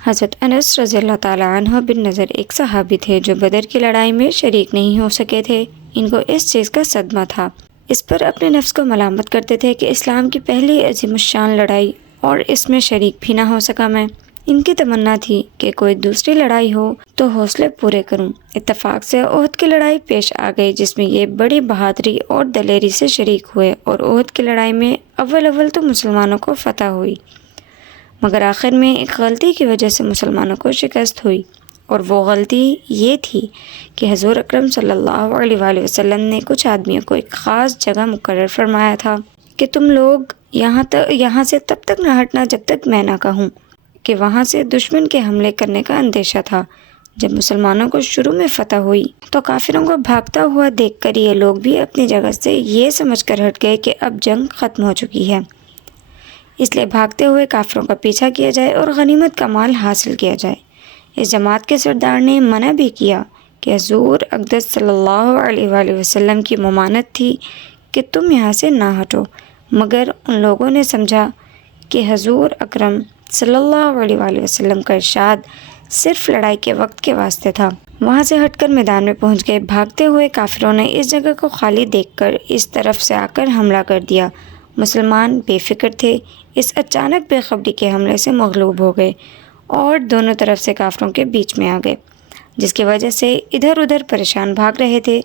حضرت انس رضی اللہ تعالیٰ عنہ بن نظر ایک صحابی تھے جو بدر کی لڑائی میں شریک نہیں ہو سکے تھے۔ ان کو اس چیز کا صدمہ تھا، اس پر اپنے نفس کو ملامت کرتے تھے کہ اسلام کی پہلی عظیم الشان لڑائی اور اس میں شریک بھی نہ ہو سکا میں۔ ان کی تمنا تھی کہ کوئی دوسری لڑائی ہو تو حوصلے پورے کروں۔ اتفاق سے احد کی لڑائی پیش آ گئی جس میں یہ بڑی بہادری اور دلیری سے شریک ہوئے، اور احد کی لڑائی میں اول تو مسلمانوں کو فتح ہوئی، مگر آخر میں ایک غلطی کی وجہ سے مسلمانوں کو شکست ہوئی، اور وہ غلطی یہ تھی کہ حضور اکرم صلی اللہ علیہ وآلہ وسلم نے کچھ آدمیوں کو ایک خاص جگہ مقرر فرمایا تھا کہ تم لوگ یہاں سے تب تک نہ ہٹنا جب تک میں نہ کہوں، کہ وہاں سے دشمن کے حملے کرنے کا اندیشہ تھا۔ جب مسلمانوں کو شروع میں فتح ہوئی تو کافروں کو بھاگتا ہوا دیکھ کر یہ لوگ بھی اپنی جگہ سے یہ سمجھ کر ہٹ گئے کہ اب جنگ ختم ہو چکی ہے، اس لیے بھاگتے ہوئے کافروں کا پیچھا کیا جائے اور غنیمت کا مال حاصل کیا جائے۔ اس جماعت کے سردار نے منع بھی کیا کہ حضور اقدس صلی اللہ علیہ وآلہ وسلم کی ممانعت تھی کہ تم یہاں سے نہ ہٹو، مگر ان لوگوں نے سمجھا کہ حضور اکرم صلی اللہ علیہ وآلہ وسلم کا ارشاد صرف لڑائی کے وقت کے واسطے تھا۔ وہاں سے ہٹ کر میدان میں پہنچ گئے۔ بھاگتے ہوئے کافروں نے اس جگہ کو خالی دیکھ کر اس طرف سے آ کر حملہ کر دیا۔ مسلمان بے فکر تھے، اس اچانک بے خبری کے حملے سے مغلوب ہو گئے اور دونوں طرف سے کافروں کے بیچ میں آ گئے، جس کی وجہ سے ادھر ادھر پریشان بھاگ رہے تھے۔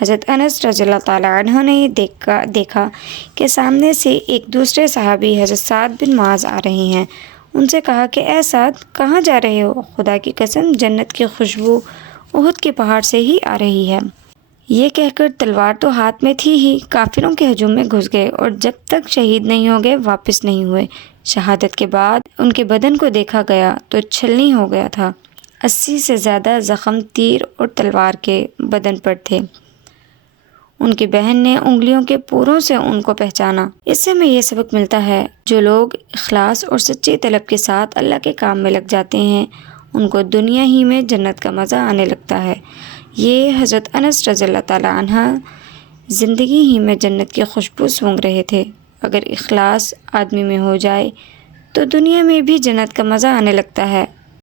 حضرت انس رضی اللہ تعالیٰ عنہ نے یہ دیکھا کہ سامنے سے ایک دوسرے صحابی حضرت سعد بن معاذ آ رہے ہیں۔ ان سے کہا کہ اے سعد، کہاں جا رہے ہو؟ خدا کی قسم جنت کی خوشبو احد کے پہاڑ سے ہی آ رہی ہے۔ یہ کہہ کر تلوار تو ہاتھ میں تھی ہی، کافروں کے ہجوم میں گھس گئے اور جب تک شہید نہیں ہو گئے واپس نہیں ہوئے۔ شہادت کے بعد ان کے بدن کو دیکھا گیا تو چھلنی ہو گیا تھا۔ 80 سے زیادہ زخم تیر اور تلوار کے بدن پر تھے۔ ان کی بہن نے انگلیوں کے پوروں سے ان کو پہچانا۔ اس سے ہمیں یہ سبق ملتا ہے، جو لوگ اخلاص اور سچی طلب کے ساتھ اللہ کے کام میں لگ جاتے ہیں ان کو دنیا ہی میں جنت کا مزہ آنے لگتا ہے۔ یہ حضرت انس رضی اللہ تعالیٰ عنہ زندگی ہی میں جنت کی خوشبو سونگھ رہے تھے۔ اگر اخلاص آدمی میں ہو جائے تو دنیا میں بھی جنت کا مزہ آنے لگتا ہے